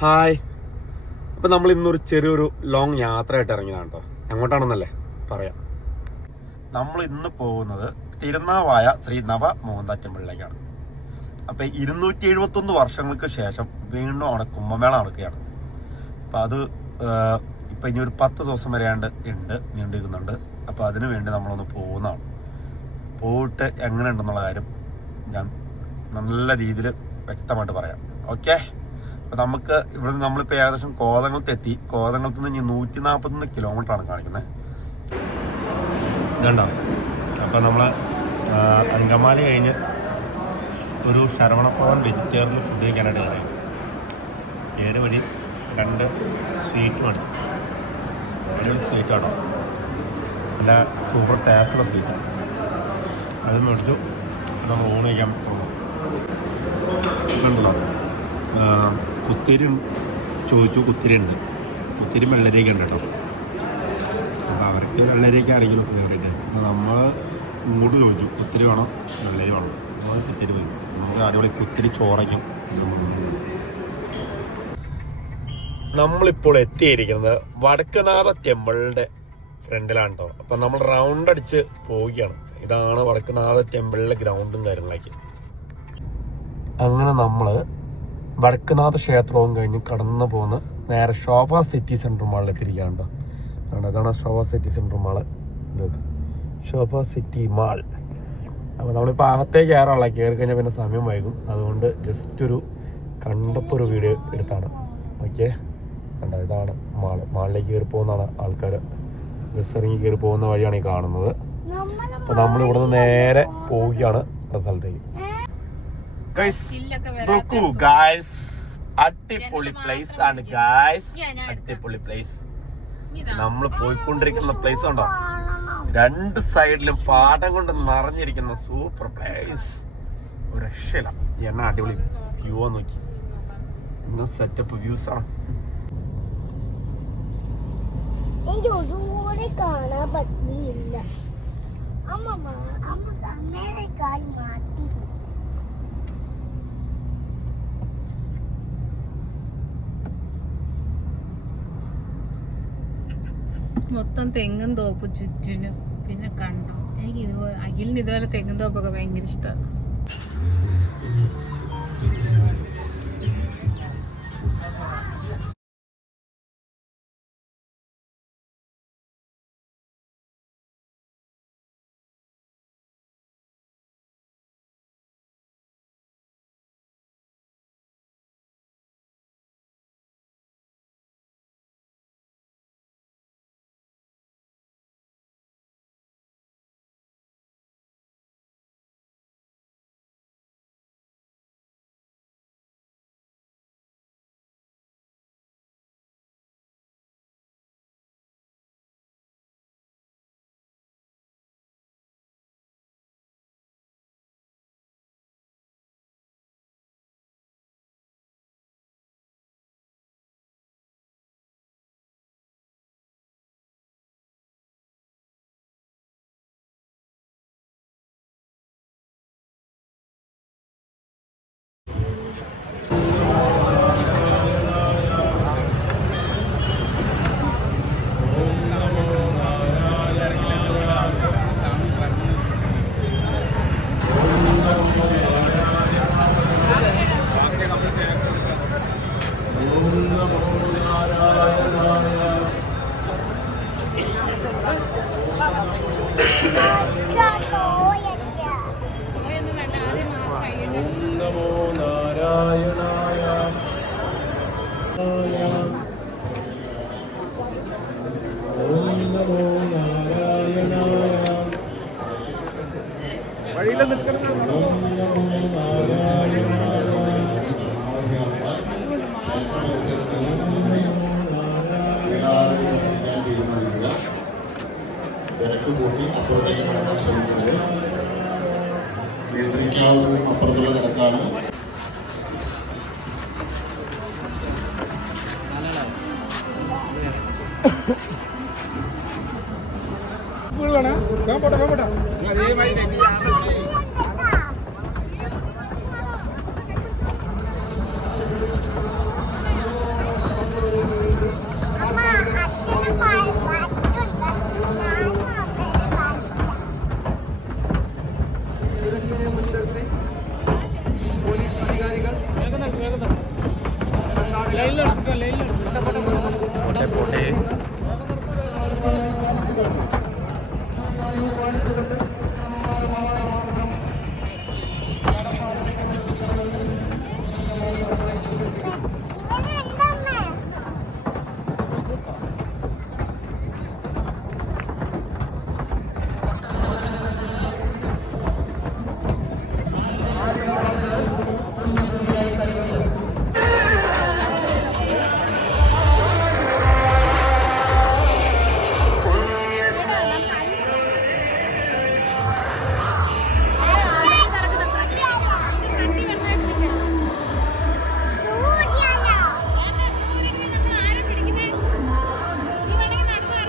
Hi. അപ്പം നമ്മൾ ഇന്നൊരു ചെറിയൊരു ലോങ് യാത്രയായിട്ട് ഇറങ്ങിയതാണ് കേട്ടോ എങ്ങോട്ടാണെന്നല്ലേ? പറയാം. നമ്മൾ ഇന്ന് പോകുന്നത് തിരുനാവായ ശ്രീ നവ മോഹൻദാ ടെമ്പിളിലേക്കാണ്. അപ്പം ഇരുന്നൂറ്റി എഴുപത്തൊന്ന് വർഷങ്ങൾക്ക് ശേഷം വീണ്ടും അവിടെ കുംഭമേള നടക്കുകയാണ്. അപ്പം അത് ഇപ്പം ഇനി ഒരു പത്ത് ദിവസം വരെയാണ്ട് ഉണ്ട് നീണ്ടിരിക്കുന്നുണ്ട് അപ്പം അതിനു വേണ്ടി നമ്മളൊന്ന് പോകുന്നതാണ്. പോയിട്ട് എങ്ങനെ ഉണ്ടെന്നുള്ള കാര്യം ഞാൻ നല്ല രീതിയിൽ വ്യക്തമായിട്ട് പറയാം. ഓക്കെ? അപ്പം നമുക്ക് ഇവിടുന്ന് നമ്മളിപ്പോൾ ഏകദേശം കോതങ്ങളത്തെത്തി കോതങ്ങളത്ത് നിന്ന് നൂറ്റി നാൽപ്പത്തൊന്ന് കിലോമീറ്റർ ആണ് കാണിക്കുന്നത് രണ്ടാണ് അപ്പം നമ്മൾ അങ്കമാലി കഴിഞ്ഞ് ഒരു ശരവണഭവൻ വെജിറ്റേറിയൻ ഫുഡ് കഴിക്കാനായിട്ട് കയറി ഏഴ് വഴി രണ്ട് സ്വീറ്റ് മതി ഒരു സ്വീറ്റ് ആണോ പിന്നെ സൂപ്പർ ടേസ്റ്റുള്ള സ്വീറ്റാണ് അത് മേടിച്ചു. നമ്മൾ ഊണ് കഴിക്കാൻ പോകുന്നു കണ്ടോ കുത്തിരി ചോദിച്ചു കുത്തിരി ഉണ്ട് കുത്തിരി വെള്ളരിക്ക ഉണ്ട് കേട്ടോ. അപ്പോൾ അവർക്ക് വെള്ളരിക്ക ആണെങ്കിലും ഫേവറേറ്റ് അപ്പോൾ നമ്മൾ ഇങ്ങോട്ട് ചോദിച്ചു കുത്തിരി വേണം? വെള്ളരി വേണം? നമ്മൾ കുത്തിരി പോയി. നമുക്ക് അടിപൊളി കുത്തിരി ചോറയ്ക്കും. നമ്മളിപ്പോൾ എത്തിയിരിക്കുന്നത് വടക്കുനാഥ ടെമ്പിളിന്റെ ഫ്രണ്ടിലാണ് കേട്ടോ. അപ്പം നമ്മൾ റൗണ്ട് അടിച്ച് പോവുകയാണ്. ഇതാണ് വടക്കുനാഥ ടെമ്പിളിലെ ഗ്രൗണ്ടും കാര്യങ്ങളൊക്കെ. അങ്ങനെ നമ്മൾ വടക്കുനാഥ ക്ഷേത്രവും കഴിഞ്ഞ് കടന്നു പോകുന്ന നേരെ ശോഭ സിറ്റി സെന്റർ മാളിൽ അതുകൊണ്ട് അതാണ് ശോഭ സിറ്റി സെന്റർ മാൾ. ഇതൊക്കെ ശോഭ സിറ്റി മാൾ. അപ്പോൾ നമ്മളിപ്പോൾ അകത്തേക്ക് കയറാനുള്ള കയറി കഴിഞ്ഞാൽ പിന്നെ സമയം വൈകും. അതുകൊണ്ട് ജസ്റ്റ് ഒരു കണ്ടപ്പോൾ ഒരു വീഡിയോ എടുത്താണ്. ഓക്കെ? കണ്ട? ഇതാണ് മാൾ. മാളിലേക്ക് കയറി പോകുന്നതാണ് ആൾക്കാർ ബസ് ഇറങ്ങി കയറി പോകുന്ന വഴിയാണ് ഈ കാണുന്നത്. അപ്പോൾ നമ്മൾ ഇവിടുന്ന് നേരെ പോവുകയാണ് സ്ഥലത്തേക്ക്. ഗൈസ് നോക്കൂ ഗൈസ് അടിപൊളി പ്ലേസ് ആണ് ഗൈസ് അടിപൊളി പ്ലേസ് നമ്മൾ പോയിക്കൊണ്ടിരിക്കുന്ന പ്ലേസ് ഉണ്ടോ? രണ്ട് സൈഡിലും പാടം കൊണ്ട് നിറഞ്ഞിരിക്കുന്ന സൂപ്പർ പ്ലേസ് ഒരു രക്ഷയില്ല. എന്നാ അടിപൊളി വ്യൂ നോക്കി. ഇന്ന് സെറ്റപ്പ് വ്യൂസ് ആണ്. കാണാൻ പറ്റിയില്ല. അമ്മ അമ്മ അമ്മേടെ കാൽ മാറ്റി. മൊത്തം തെങ്ങും തോപ്പ് ചുറ്റിനും പിന്നെ കണ്ടോ? എനിക്ക് ഇതുപോലെ അഖിലിന് ഇതുപോലെ തെങ്ങും തോപ്പൊക്കെ ഭയങ്കര ഇഷ്ടമാണ് കൂട്ടി അപ്പുറത്തേക്ക് കടക്കാൻ ശ്രമിക്കുന്നത് നിയന്ത്രിക്കാവുന്നതിനും അപ്പുറത്തുള്ള തിരക്കാണ് പോട്ടെ.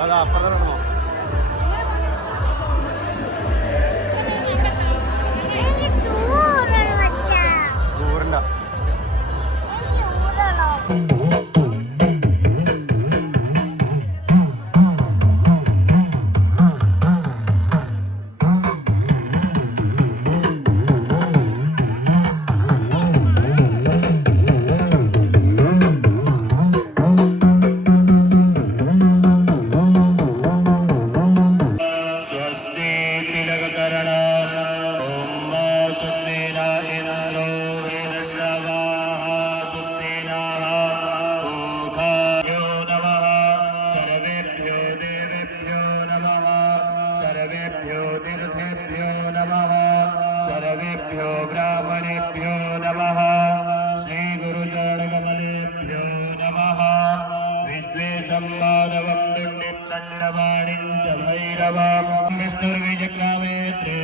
അതാ അപ്പുറത്തെ നടന്നോ? सर्वेभ्यो तीर्थेभ्यो नमः सर्वेभ्यो ब्राह्मणेभ्यो नमः श्रीगुरुचरणकमलेभ्यो नमः विश्वेशम्माधवं दुण्डिं दण्डवाणिं च भैरवां विष्णुर्विजकावेत्रे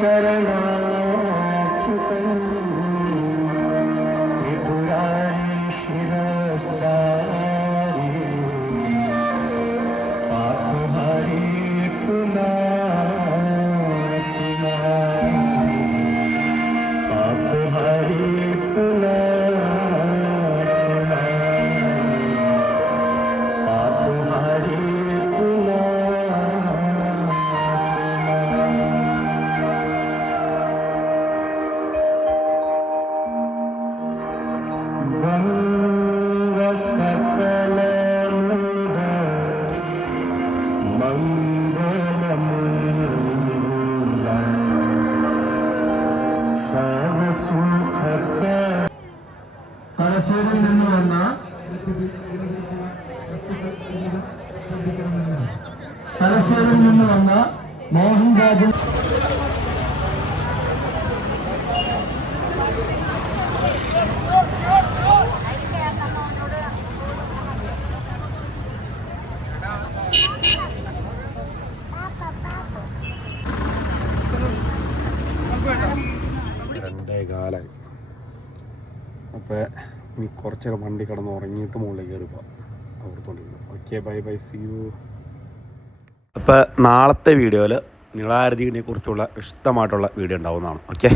ಚರಣ തലശ്ശേരിയിൽ നിന്ന് വന്ന തലശ്ശേരിയിൽ നിന്ന് വന്ന മോഹൻരാജൻ രണ്ടേ കാലായി. അപ്പോൾ ഇനി കുറച്ച് വണ്ടി കിടന്ന് ഉറങ്ങിയിട്ട് മുകളിലേക്ക് കയറി പോവാം. ഓർത്തോണ്ടിരുന്നു okay bye bye see you. അപ്പോൾ നാളത്തെ വീഡിയോയിൽ നിളാരതിനെ കുറിച്ചുള്ള ഇഷ്ടമായിട്ടുള്ള വീഡിയോ ഉണ്ടാവുന്നതാണ്. ഓക്കെ?